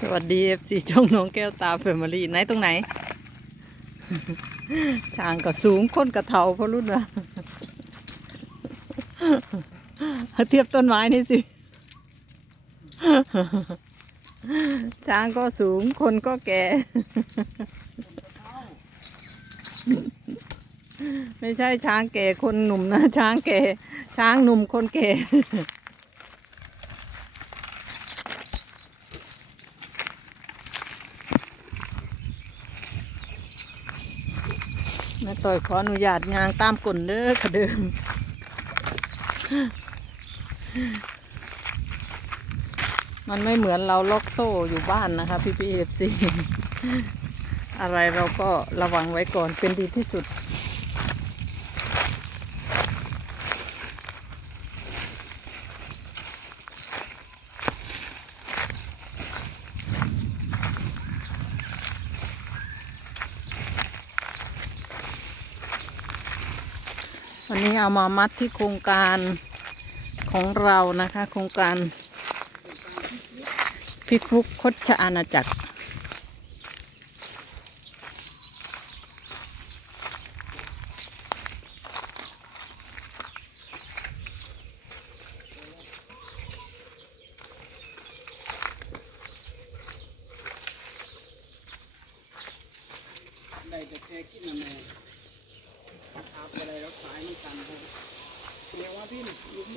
สวัสดีเอฟซีช่องน้องแก้วตาแฟมิลี่ไหนตรงไหนช้างก็สูงคนกระเทาเพราะรุ่นว่าเทียบต้นไม้นี่สิช้างก็สูงคนก็แก่ไม่ใช่ช้างแก่คนหนุ่มนะช้างแก่ช้างหนุ่มคนแก่แม่ต่อยขออนุญาตงานตามกฎเด้อค่ะเดิมมันไม่เหมือนเราล็อกโซ่อยู่บ้านนะคะพี่เอฟซีอะไรเราก็ระวังไว้ก่อนเป็นดีที่สุดวันนี้เอามามัดที่โครงการของเรานะคะโครงการพิฟุกคชอาณาจักรได้แต่แค่กินนะแม่ครับอะไรแล้วขายมันกันเลยเรียกว่าพี่นี่ลุง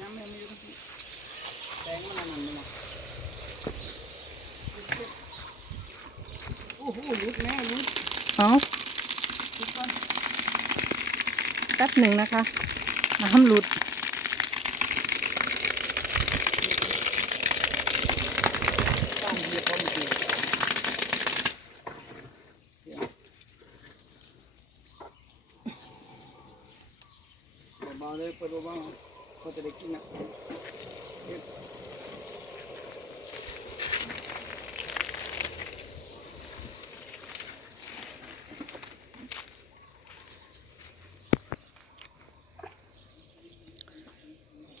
น้ำแม่ไม่รู้แดงมันนั่นเลยโอ้โหลุดแม่ลุด เอาแป๊บหนึ่งนะคะน้ำหลุดตั้งเรียกว่ามันคือเบาๆเลยเปิดเบาๆก็จะได้กินนะ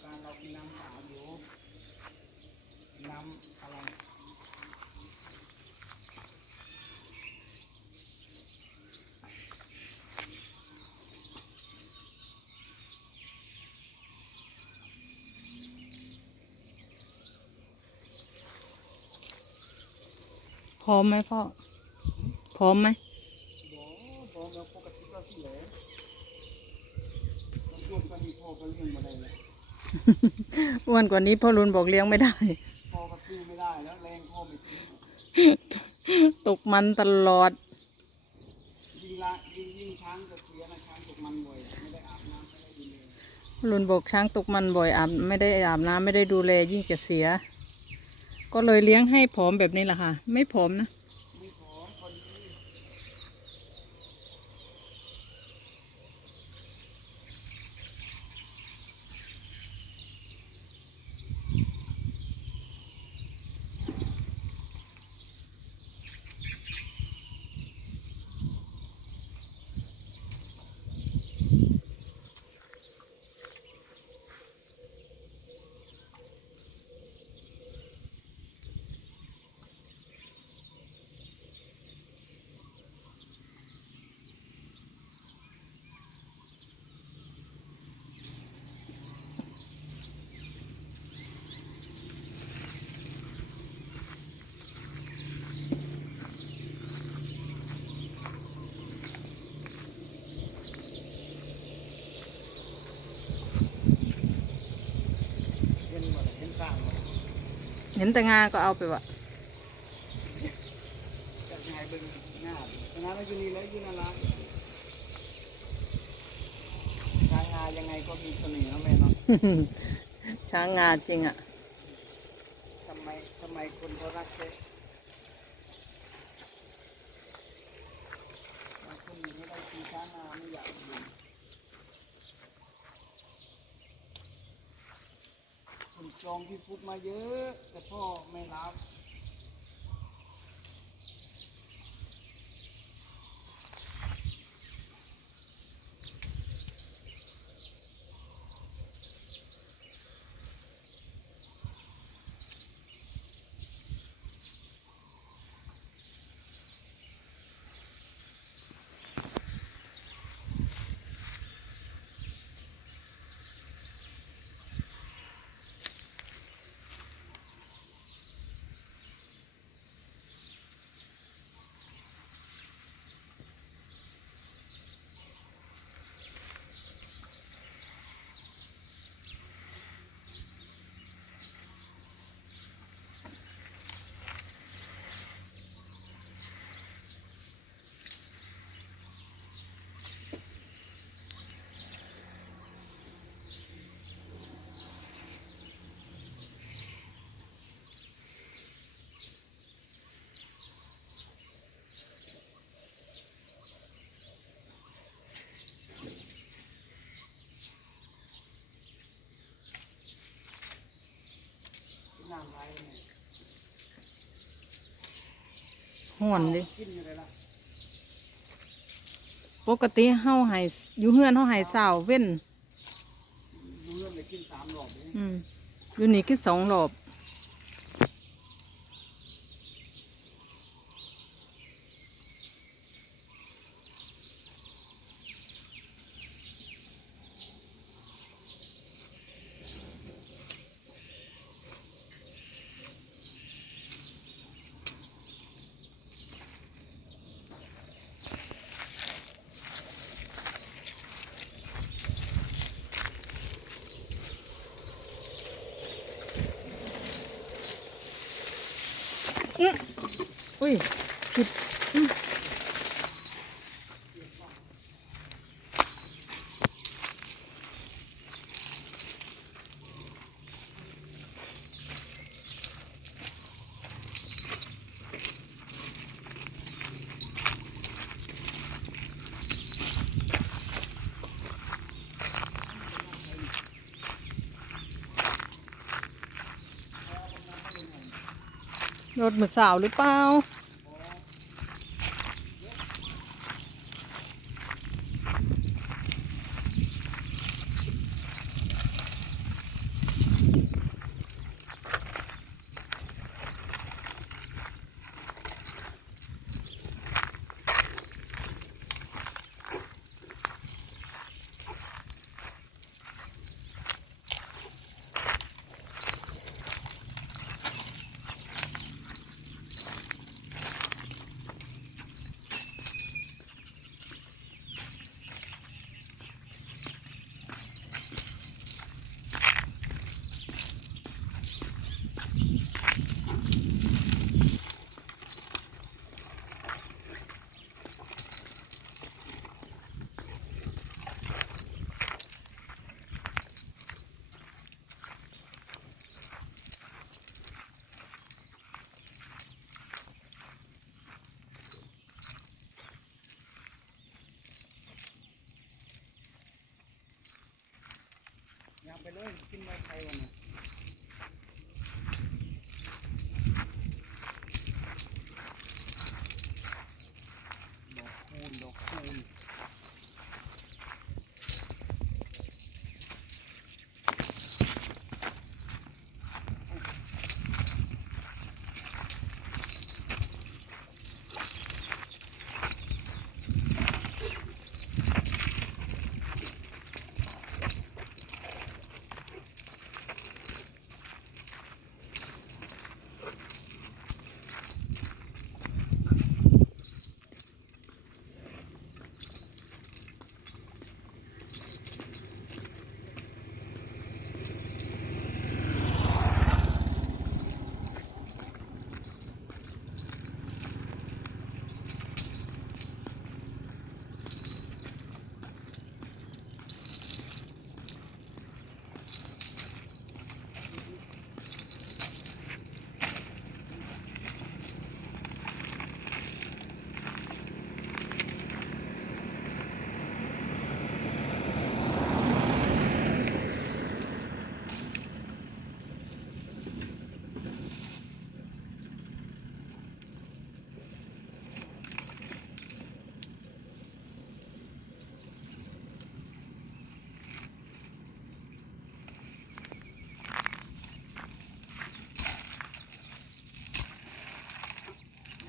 การเรากินน้ำขาวอยู่น้ำอะไรพร้อมไหมพ่อพร้อมไหมพอแล้วปกติก็สิเลยต้องรวมกันมีพอก็เลี้ยงมาได้เลย อ้วนกว่านี้พ่อรุนบอกเลี้ยงไม่ได้ พอก็ซื้อไม่ได้แล้วแรงพ่อไม่ถึง ตกมันตลอดยิ่งช้างจะเสียนะช้างตกมันบ่อยไม่ได้อาบน้ำไม่ได้ดูแลพ่อรุนบอกช้างตกมันบ่อยไม่ได้อาบน้ำไม่ได้ดูแลยิ่งจะเสียก็เลยเลี้ยงให้ผอมแบบนี้แหละค่ะไม่ผอมนะไม่พอคนนี้เห็นหมดเห็นข้างหมด เห็นแต่งาก็เอาไปวะจากไงเป็นหน้าชนะแล้วอยู่นี่แล้วอยู่นั่นละช้างงายังไงก็มีเสน่ห์นะแม่เนาะ ช้างงาจริงอ่ะทำไมคนเขารักเจ๊บางคนไม่ได้กินช้างงาไม่อยากกินคนจองที่ฟุกมาเยอะแต่พ่อไม่รับ ห่อนเลย กินอยู่เลยล่ะ ปกติเฮาให้อยู่เฮือนเฮาให้สาวเว้น ดูเรื่องเลยกิน3 รอบเลย อยู่นี่คือ2 รอบอุ้ยผิดรถมือสาวหรือเปล่า ยำไปเลยกินไม้ไผ่วันนี้ดอกคูณ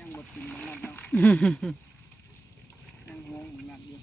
ยังหมดกินมันนัดเนาะยังห่วงมันนัดอยู่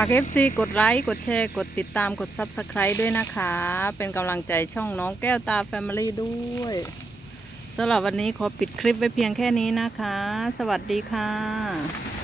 ฝาก FC กดไลค์กดแชร์กดติดตามกด Subscribe ด้วยนะคะ เป็นกำลังใจช่องน้องแก้วตา Family ด้วยสำหรับวันนี้ขอปิดคลิปไว้เพียงแค่นี้นะคะ สวัสดีค่ะ